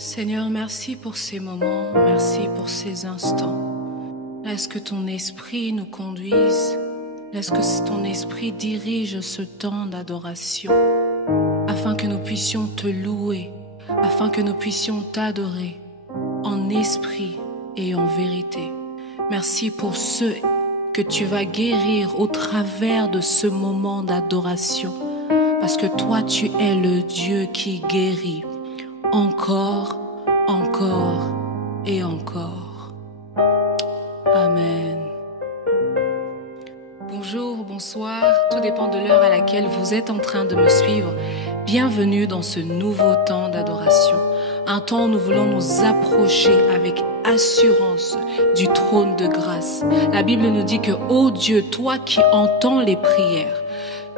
Seigneur, merci pour ces moments, merci pour ces instants. Laisse que ton esprit nous conduise, laisse que ton esprit dirige ce temps d'adoration, afin que nous puissions te louer, afin que nous puissions t'adorer en esprit et en vérité. Merci pour ceux que tu vas guérir au travers de ce moment d'adoration, parce que toi, tu es le Dieu qui guérit. Encore, encore et encore. Amen. Bonjour, bonsoir, tout dépend de l'heure à laquelle vous êtes en train de me suivre. Bienvenue dans ce nouveau temps d'adoration. Un temps où nous voulons nous approcher avec assurance du trône de grâce. La Bible nous dit que, ô Dieu, toi qui entends les prières,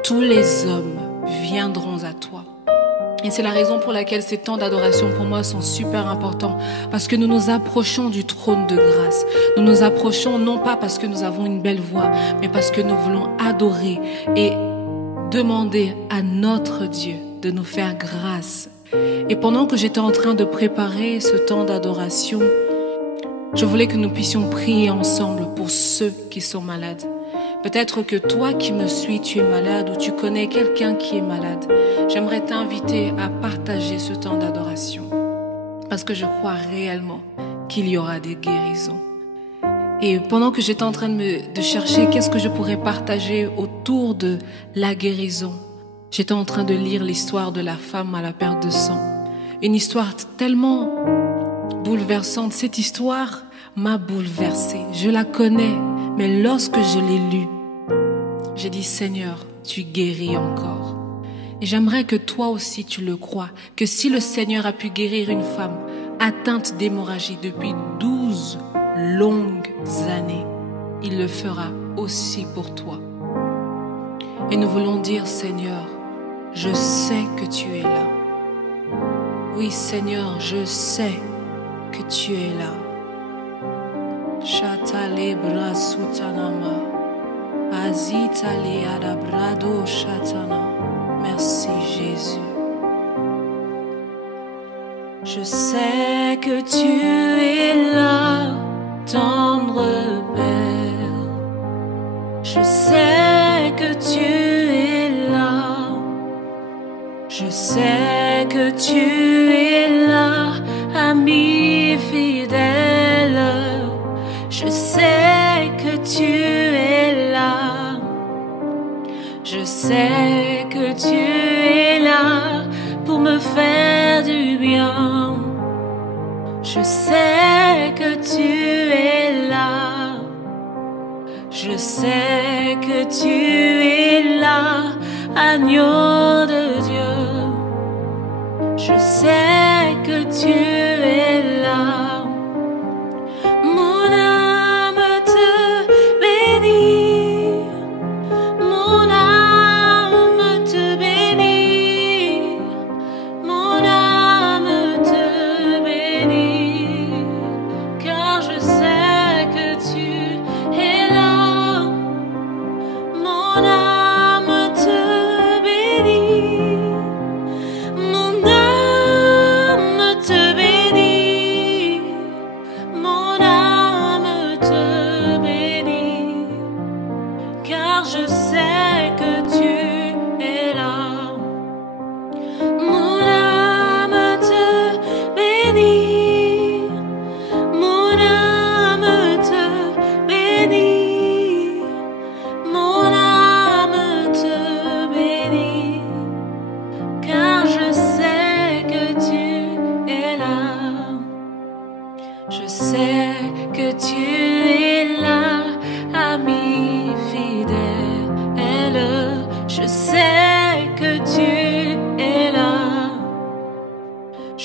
tous les hommes viendront à toi. Et c'est la raison pour laquelle ces temps d'adoration pour moi sont super importants, parce que nous nous approchons du trône de grâce. Nous nous approchons non pas parce que nous avons une belle voix, mais parce que nous voulons adorer et demander à notre Dieu de nous faire grâce. Et pendant que j'étais en train de préparer ce temps d'adoration, je voulais que nous puissions prier ensemble pour ceux qui sont malades. Peut-être que toi qui me suis, tu es malade ou tu connais quelqu'un qui est malade. J'aimerais t'inviter à partager ce temps d'adoration parce que je crois réellement qu'il y aura des guérisons. Et pendant que j'étais en train de chercher qu'est-ce que je pourrais partager autour de la guérison, j'étais en train de lire l'histoire de la femme à la perte de sang. Une histoire tellement bouleversante. Cette histoire m'a bouleversée. Je la connais. Mais lorsque je l'ai lu, j'ai dit, Seigneur, tu guéris encore. Et j'aimerais que toi aussi tu le crois, que si le Seigneur a pu guérir une femme atteinte d'hémorragie depuis 12 longues années, il le fera aussi pour toi. Et nous voulons dire, Seigneur, je sais que tu es là. Oui, Seigneur, je sais que tu es là. Shatale brasutanama, azitale adabrado shatana. Merci Jésus. Je sais que tu es là, tendre Père. Je sais que tu es là. Je sais que tu es là, ami fidèle. Je sais que tu es là. Je sais que tu es là pour me faire du bien. Je sais que tu es là. Je sais que tu es là, agneau de Dieu. Je sais que tu es là.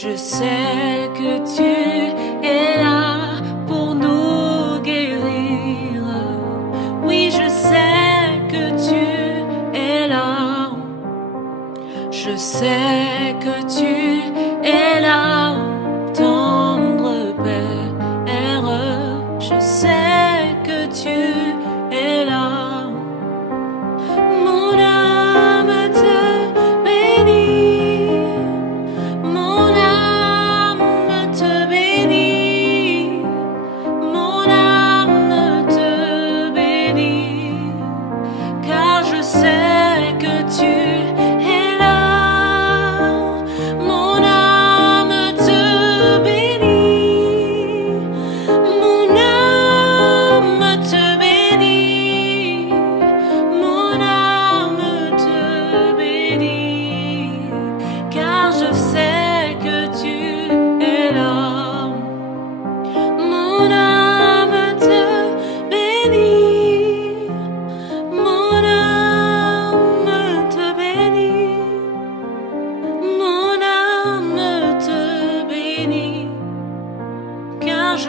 Je sais que tu es là pour nous guérir. Oui, je sais que tu es là. Je sais que tu es là, tendre Père. Je sais que tu es là. Mon âme te bénit. Mon âme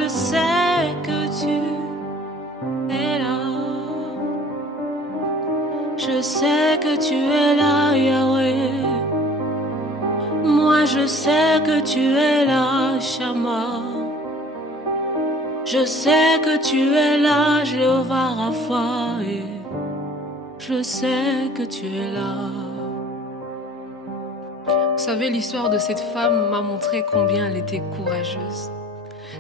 sais que tu es là. Je sais que tu es là, Yahweh. Moi je sais que tu es là, Shama. Je sais que tu es là, Jéhovah Rapha. Et je sais que tu es là. Vous savez, l'histoire de cette femme m'a montré combien elle était courageuse.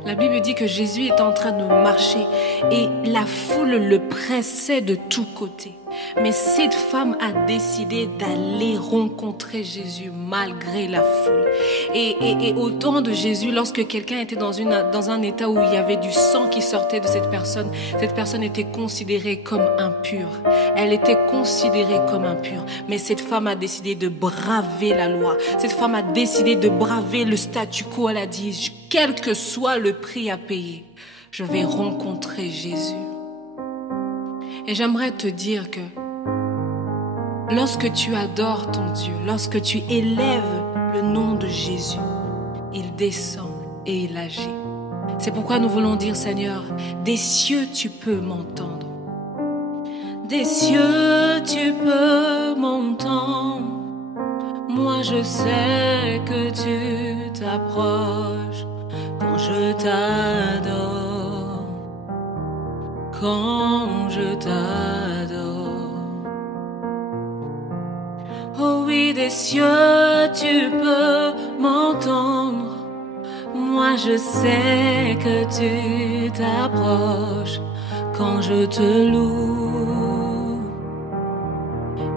La Bible dit que Jésus était en train de marcher et la foule le pressait de tous côtés. Mais cette femme a décidé d'aller rencontrer Jésus malgré la foule. Et au temps de Jésus, lorsque quelqu'un était dans un état où il y avait du sang qui sortait de cette personne était considérée comme impure. Elle était considérée comme impure. Mais cette femme a décidé de braver la loi. Cette femme a décidé de braver le statu quo. Elle a dit, quel que soit le prix à payer, je vais rencontrer Jésus. Et j'aimerais te dire que lorsque tu adores ton Dieu, lorsque tu élèves le nom de Jésus, il descend et il agit. C'est pourquoi nous voulons dire, Seigneur, des cieux tu peux m'entendre. Des cieux tu peux m'entendre. Moi je sais que tu t'approches quand je t'adore. Quand je t'adore. Oh oui, des cieux, tu peux m'entendre. Moi, je sais que tu t'approches quand je te loue.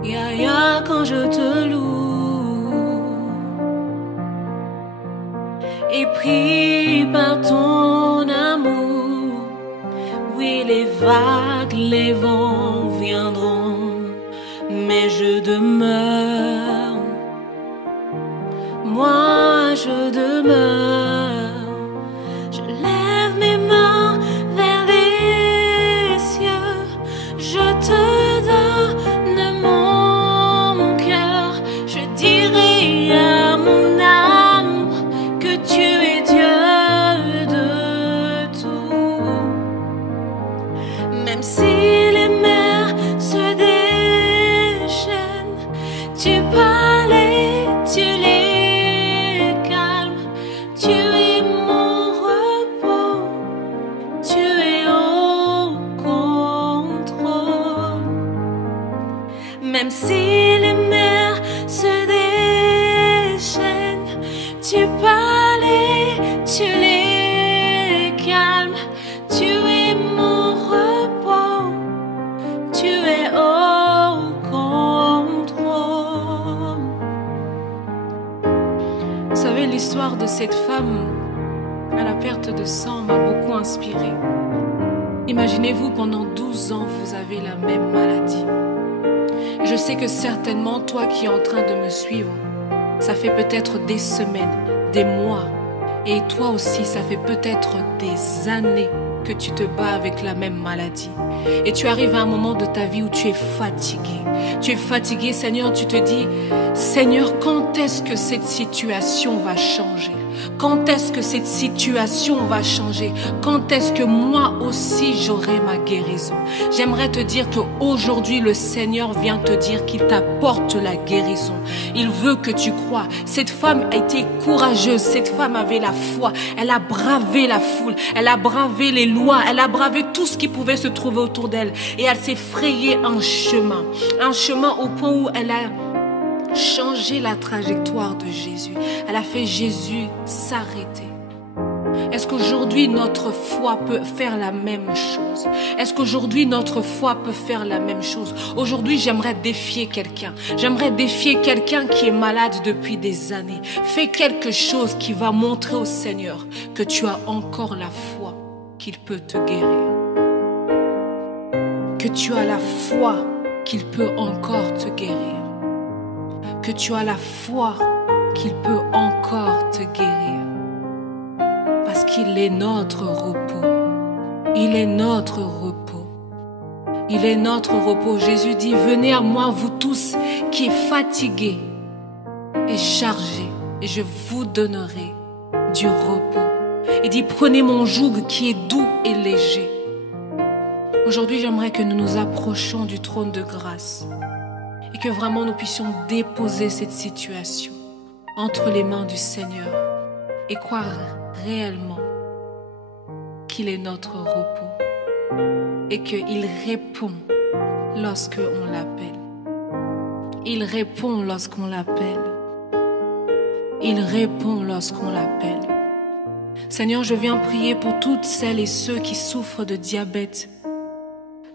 Ya, quand je te loue. Et pris par ton amour. Oui, les vagues, les vents viendront, mais je demeure. Moi, je demeure. Je lève mes mains vers les cieux. Je te donne mon cœur. Je dirai à mon âme que tu es Dieu. Même si les mers se déchaînent, tu parlais, tu les calmes. Tu es mon repos, tu es au contrôle. Même si les mers se déchaînent, tu parlais, tu les calmes. Tu es mon repos, tu es au contrôle. Vous savez, l'histoire de cette femme à la perte de sang m'a beaucoup inspirée. Imaginez-vous, pendant 12 ans, vous avez la même maladie. Je sais que certainement, toi qui es en train de me suivre, ça fait peut-être des semaines, des mois, et toi aussi, ça fait peut-être des années que tu te bats avec la même maladie. Et tu arrives à un moment de ta vie où tu es fatigué. Tu es fatigué, Seigneur, tu te dis, Seigneur, quand est-ce que cette situation va changer? Quand est-ce que cette situation va changer? Quand est-ce que moi aussi j'aurai ma guérison? J'aimerais te dire qu'aujourd'hui le Seigneur vient te dire qu'il t'apporte la guérison. Il veut que tu crois. Cette femme a été courageuse. Cette femme avait la foi. Elle a bravé la foule. Elle a bravé les lois. Elle a bravé tout ce qui pouvait se trouver autour d'elle. Et elle s'est frayée un chemin. Un chemin au point où elle a changé la trajectoire de Jésus. Elle a fait Jésus s'arrêter. Est-ce qu'aujourd'hui notre foi peut faire la même chose? Est-ce qu'aujourd'hui notre foi peut faire la même chose? Aujourd'hui, j'aimerais défier quelqu'un. J'aimerais défier quelqu'un qui est malade depuis des années. Fais quelque chose qui va montrer au Seigneur que tu as encore la foi qu'il peut te guérir. Que tu as la foi qu'il peut encore te guérir. Que tu as la foi qu'il peut encore te guérir. Parce qu'il est notre repos. Il est notre repos. Il est notre repos. Jésus dit, venez à moi, vous tous qui êtes fatigués et chargés, et je vous donnerai du repos. et dit, prenez mon joug qui est doux et léger. Aujourd'hui, j'aimerais que nous nous approchions du trône de grâce et que vraiment nous puissions déposer cette situation entre les mains du Seigneur et croire réellement qu'il est notre repos et qu'il répond lorsque on l'appelle. Il répond lorsqu'on l'appelle. Il répond lorsqu'on l'appelle. Seigneur, je viens prier pour toutes celles et ceux qui souffrent de diabète,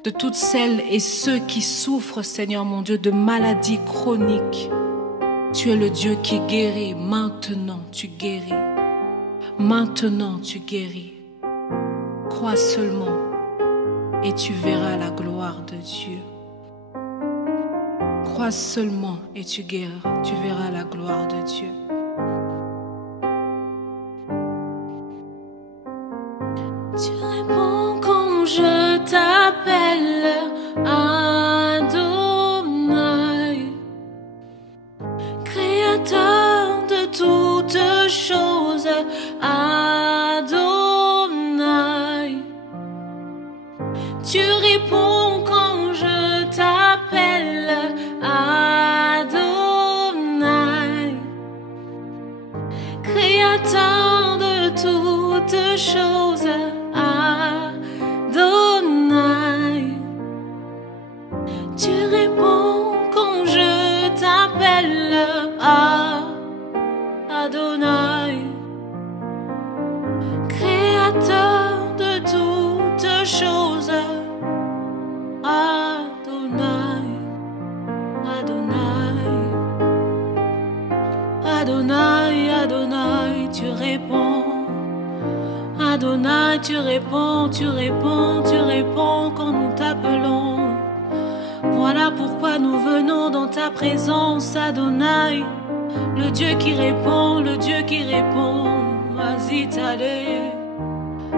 de toutes celles et ceux qui souffrent, Seigneur mon Dieu, de maladies chroniques. Tu es le Dieu qui guérit. Maintenant, tu guéris. Maintenant, tu guéris. Crois seulement et tu verras la gloire de Dieu. Crois seulement et tu guériras. Tu verras la gloire de Dieu. Tu réponds quand je t'appelle, Adonai, créateur de toutes choses, Adonai. Tu réponds quand je t'appelle, Adonai, créateur de toutes choses, Adonai. Tu réponds quand je t'appelle, Adonai, créateur de toutes choses, Adonai, Adonai, Adonai, Adonai, tu réponds. Adonai, tu réponds, tu réponds, tu réponds quand nous t'appelons. Voilà pourquoi nous venons dans ta présence, Adonai, le Dieu qui répond, le Dieu qui répond. Vas-y, t'allez,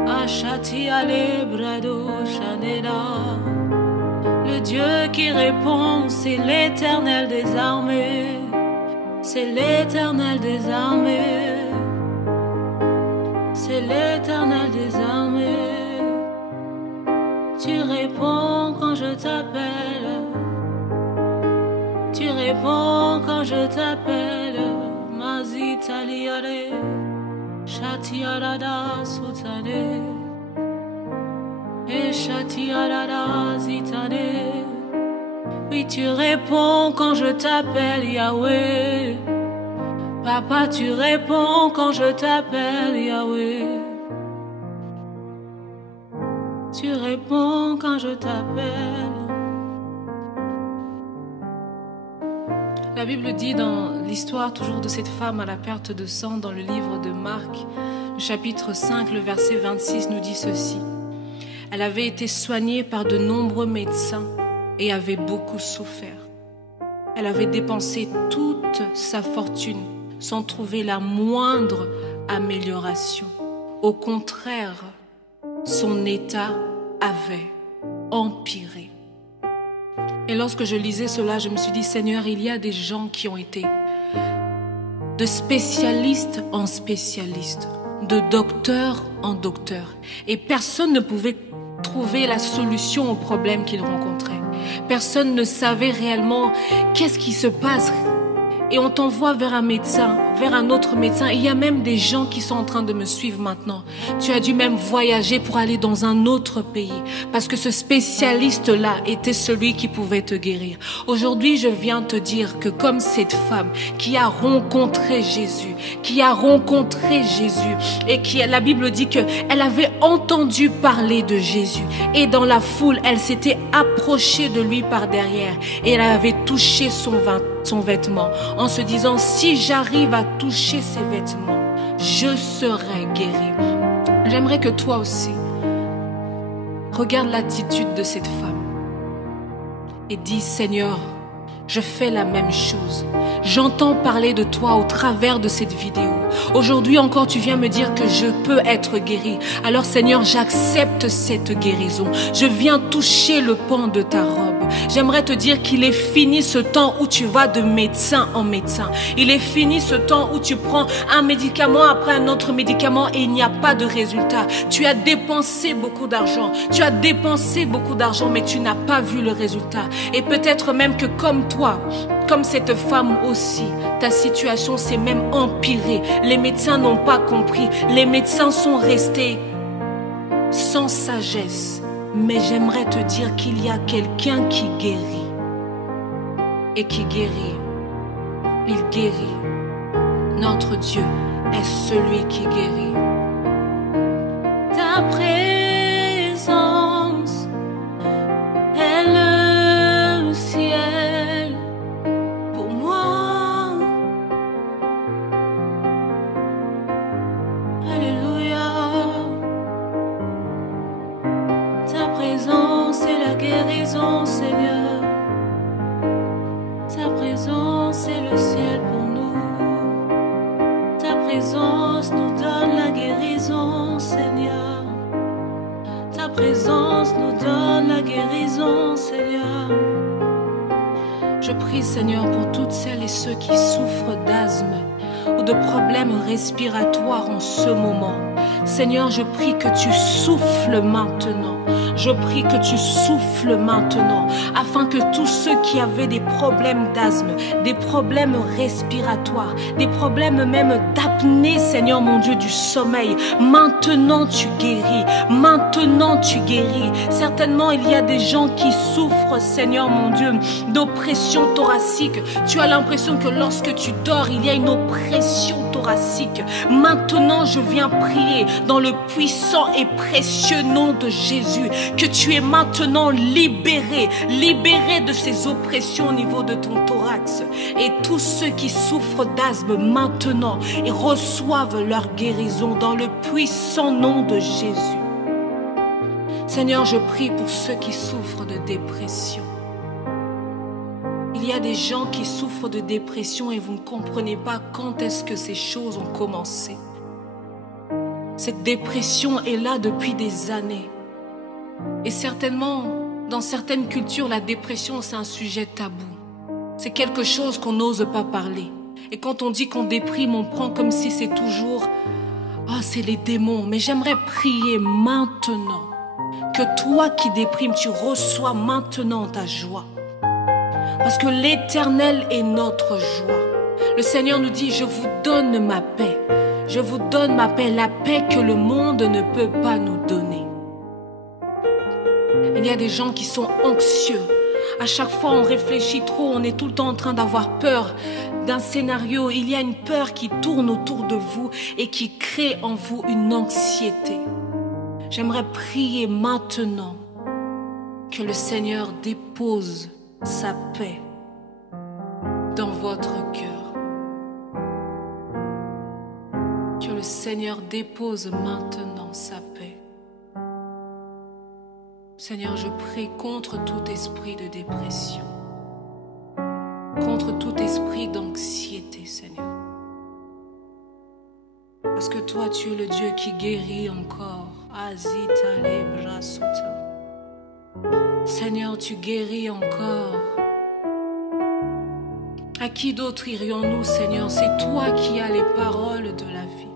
achati ale brado chanela. Le Dieu qui répond, c'est l'Éternel des armées, c'est l'Éternel des armées. C'est l'Éternel des armées. Tu réponds quand je t'appelle. Tu réponds quand je t'appelle. Mazitaliare, Shatiarada Sutane, et Shatiarada Zitane. Oui, tu réponds quand je t'appelle, Yahweh. Papa, tu réponds quand je t'appelle, Yahweh. Tu réponds quand je t'appelle. La Bible dit dans l'histoire toujours de cette femme à la perte de sang dans le livre de Marc, le chapitre 5, le verset 26 nous dit ceci. Elle avait été soignée par de nombreux médecins et avait beaucoup souffert. Elle avait dépensé toute sa fortune sans trouver la moindre amélioration. Au contraire, son état avait empiré. Et lorsque je lisais cela, je me suis dit, Seigneur, il y a des gens qui ont été de spécialistes en spécialistes, de docteur en docteur. Et personne ne pouvait trouver la solution aux problèmes qu'ils rencontraient. Personne ne savait réellement qu'est-ce qui se passe. Et on t'envoie vers un médecin, vers un autre médecin. Il y a même des gens qui sont en train de me suivre maintenant. Tu as dû même voyager pour aller dans un autre pays. Parce que ce spécialiste-là était celui qui pouvait te guérir. Aujourd'hui, je viens te dire que comme cette femme qui a rencontré Jésus, et qui, la Bible dit qu'elle avait entendu parler de Jésus. Et dans la foule, elle s'était approchée de lui par derrière. Et elle avait touché son vêtement, en se disant, si j'arrive à toucher ses vêtements, je serai guéri. J'aimerais que toi aussi, regarde l'attitude de cette femme et dis, Seigneur, je fais la même chose. J'entends parler de toi au travers de cette vidéo. Aujourd'hui encore, tu viens me dire que je peux être guéri. Alors Seigneur, j'accepte cette guérison. Je viens toucher le pan de ta robe. J'aimerais te dire qu'il est fini ce temps où tu vas de médecin en médecin. Il est fini ce temps où tu prends un médicament après un autre médicament et il n'y a pas de résultat. Tu as dépensé beaucoup d'argent. Tu as dépensé beaucoup d'argent, mais tu n'as pas vu le résultat. Et peut-être même que comme toi, comme cette femme aussi, ta situation s'est même empirée. Les médecins n'ont pas compris. Les médecins sont restés sans sagesse. Mais j'aimerais te dire qu'il y a quelqu'un qui guérit. Et qui guérit. Il guérit. Notre Dieu est celui qui guérit. Ta présence est le ciel pour moi. Alléluia. Ta présence est la guérison, Seigneur. Ta présence est le ciel pour nous. Ta présence nous donne la guérison, Seigneur. Ta présence nous donne la guérison, Seigneur. Je prie, Seigneur, pour toutes celles et ceux qui souffrent d'asthme ou de problèmes respiratoires en ce moment. Seigneur, je prie que tu souffles maintenant. Je prie que tu souffles maintenant, afin que tous ceux qui avaient des problèmes d'asthme, des problèmes respiratoires, des problèmes même d'apnée, Seigneur mon Dieu, du sommeil, maintenant tu guéris, maintenant tu guéris. Certainement, il y a des gens qui souffrent, Seigneur mon Dieu, d'oppression thoracique. Tu as l'impression que lorsque tu dors, il y a une oppression thoracique. Maintenant, je viens prier dans le puissant et précieux nom de Jésus, que tu es maintenant libéré de ces oppressions au niveau de ton thorax. Et tous ceux qui souffrent d'asthme maintenant, ils reçoivent leur guérison dans le puissant nom de Jésus. Seigneur, je prie pour ceux qui souffrent de dépression. Il y a des gens qui souffrent de dépression et vous ne comprenez pas quand est-ce que ces choses ont commencé. Cette dépression est là depuis des années. Et certainement, dans certaines cultures, la dépression, c'est un sujet tabou. C'est quelque chose qu'on n'ose pas parler. Et quand on dit qu'on déprime, on prend comme si c'est toujours « Ah, c'est les démons ». Mais j'aimerais prier maintenant que toi qui déprimes, tu reçois maintenant ta joie. Parce que l'Éternel est notre joie. Le Seigneur nous dit « Je vous donne ma paix ». Je vous donne ma paix, la paix que le monde ne peut pas nous donner. Il y a des gens qui sont anxieux. À chaque fois, on réfléchit trop, on est tout le temps en train d'avoir peur d'un scénario. Il y a une peur qui tourne autour de vous et qui crée en vous une anxiété. J'aimerais prier maintenant que le Seigneur dépose sa paix dans votre cœur. Que le Seigneur dépose maintenant sa paix. Seigneur, je prie contre tout esprit de dépression, contre tout esprit d'anxiété, Seigneur. Parce que toi, tu es le Dieu qui guérit encore. Seigneur, tu guéris encore. À qui d'autre irions-nous, Seigneur? C'est toi qui as les paroles de la vie.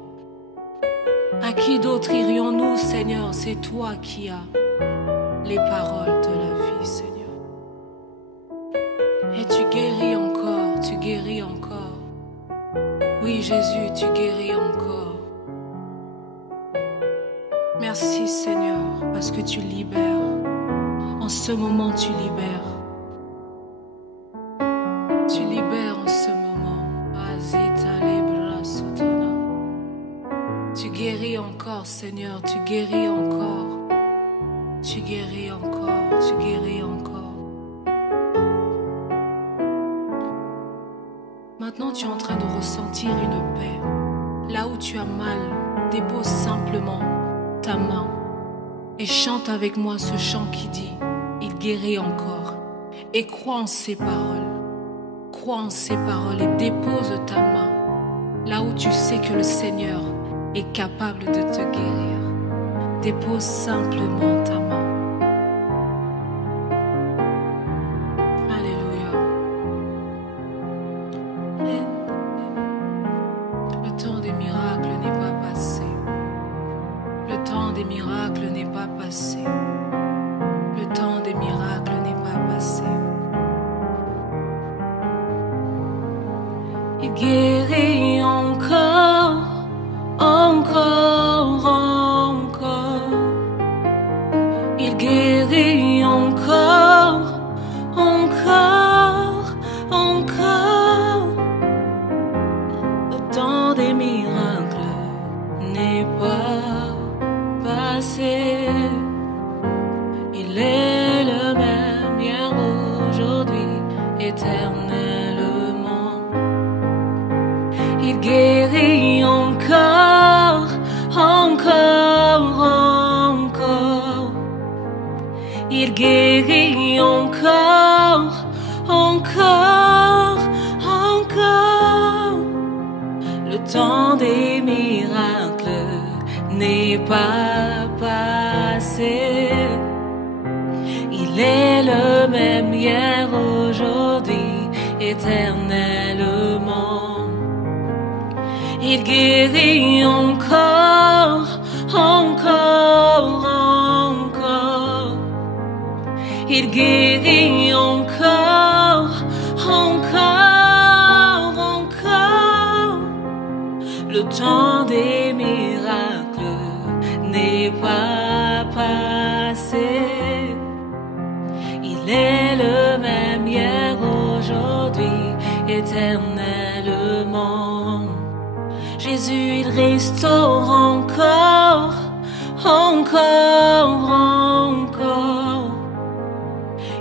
À qui d'autre irions-nous, Seigneur? C'est toi qui as les paroles de la vie, Seigneur. Et tu guéris encore, tu guéris encore. Oui, Jésus, tu guéris encore. Merci, Seigneur, parce que tu libères. En ce moment, tu libères. Tu libères en ce moment. Tu guéris encore, Seigneur, tu guéris encore. Tu guéris encore, tu guéris encore. Maintenant, tu es en train de ressentir une paix. Là où tu as mal, dépose simplement ta main et chante avec moi ce chant qui dit « Il guérit encore ». Et crois en ces paroles. Crois en ces paroles et dépose ta main là où tu sais que le Seigneur est capable de te guérir. Dépose simplement ta main. Le temps des miracles n'est pas passé. Le temps des miracles n'est pas passé. Le temps des miracles n'est pas passé. Il guérit encore, encore, encore. Il guérit encore, encore, encore. Le temps des miracles n'est pas passé. Il est le même hier, aujourd'hui, éternellement. Il guérit encore, encore, encore. Il guérit encore, encore, encore. Le temps des miracles n'est pas passé. Il est le même hier, aujourd'hui, éternellement. Il guérit encore, encore, encore. Il guérit encore, encore, encore. Le temps des miracles n'est pas passé. Il est le même hier, aujourd'hui, éternellement. Jésus, il restaure encore, encore, encore.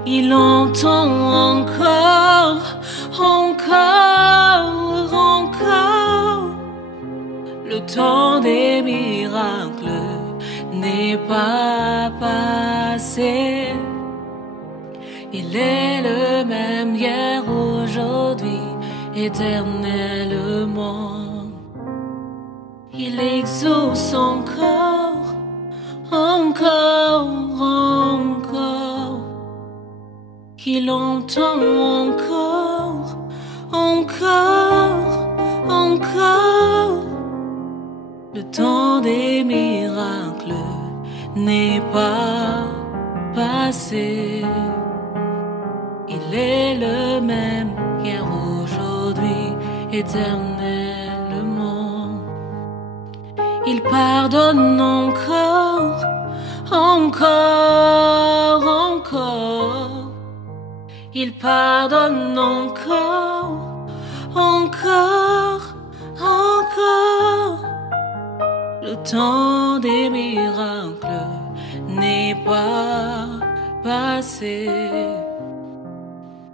Il entend encore, encore, encore. Le temps des miracles n'est pas passé. Il est le même hier, aujourd'hui, éternellement. Il exauce encore, encore, encore. Il entend encore, encore, encore. Le temps des miracles n'est pas passé. Il est le même hier, aujourd'hui, éternellement. Il pardonne encore, encore, encore. Il pardonne encore, encore, encore. Le temps des miracles n'est pas passé.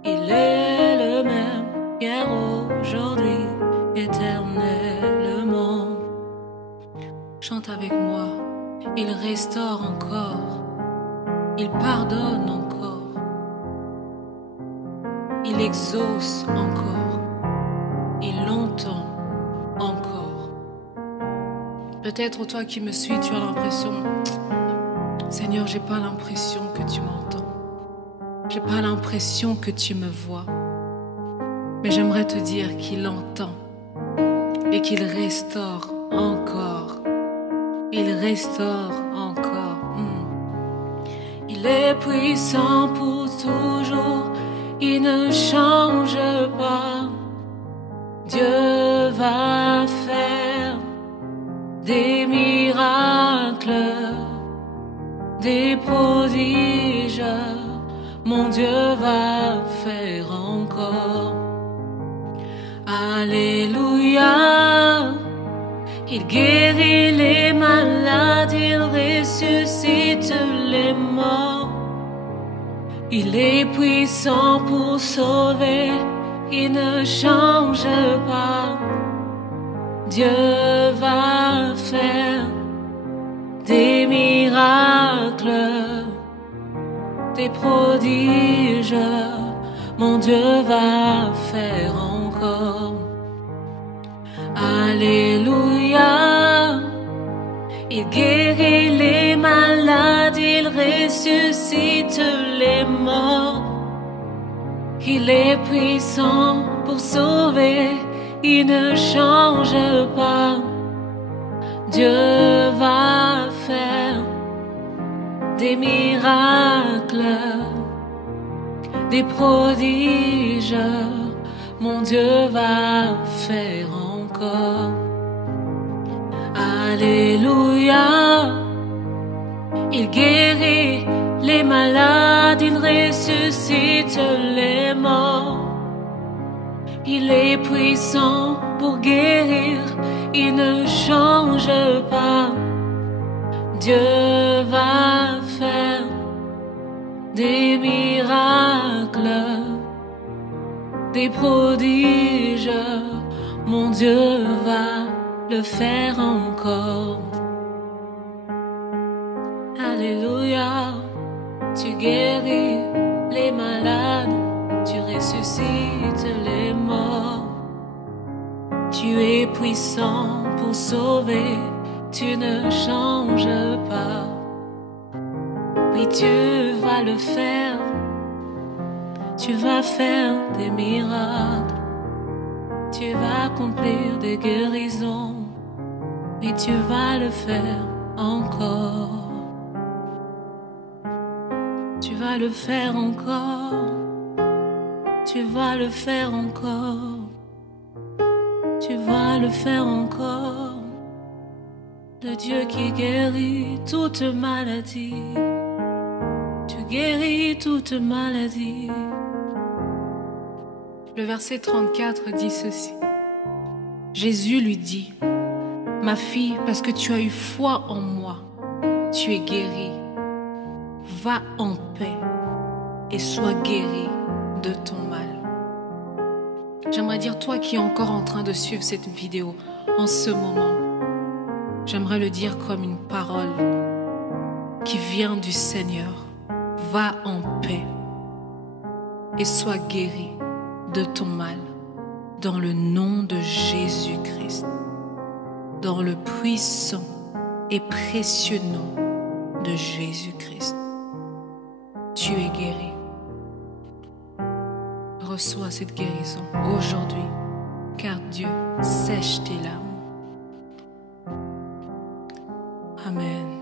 Il est le même hier, aujourd'hui, éternellement. Chante avec moi. Il restaure encore. Il pardonne encore. Il exauce encore. Il entend encore. Peut-être toi qui me suis, tu as l'impression, Seigneur, j'ai pas l'impression que tu m'entends. J'ai pas l'impression que tu me vois. Mais j'aimerais te dire qu'il entend et qu'il restaure encore. Il restaure encore. Il est puissant pour toujours. Il ne change pas. Dieu va faire des miracles, des prodiges. Mon Dieu va faire encore. Alléluia. Il guérit les malades, il ressuscite les morts. Il est puissant pour sauver, il ne change pas. Dieu va faire des miracles, des prodiges. Mon Dieu va faire encore. Alléluia. Il guérit les malades, il ressuscite les morts. Il est puissant pour sauver, il ne change pas. Dieu va faire des miracles, des prodiges. Mon Dieu va faire encore. Alléluia. Il guérit les malades, il ressuscite les morts. Il est puissant pour guérir, il ne change pas. Dieu va faire des miracles, des prodiges. Mon Dieu va le faire encore. Alléluia, tu guéris les malades, tu ressuscites les morts. Tu es puissant pour sauver, tu ne changes pas. Oui, tu vas le faire, tu vas faire des miracles, tu vas accomplir des guérisons, et tu vas le faire encore. Tu vas le faire encore, tu vas le faire encore, tu vas le faire encore. Le Dieu qui guérit toute maladie, tu guéris toute maladie. Le verset 34 dit ceci. Jésus lui dit, ma fille, parce que tu as eu foi en moi, tu es guérie. Va en paix et sois guérie de ton mal. J'aimerais dire, toi qui es encore en train de suivre cette vidéo en ce moment, j'aimerais le dire comme une parole qui vient du Seigneur. Va en paix et sois guérie de ton mal dans le nom de Jésus-Christ, dans le puissant et précieux nom de Jésus-Christ. Tu es guéri. Reçois cette guérison aujourd'hui, car Dieu sèche tes larmes. Amen.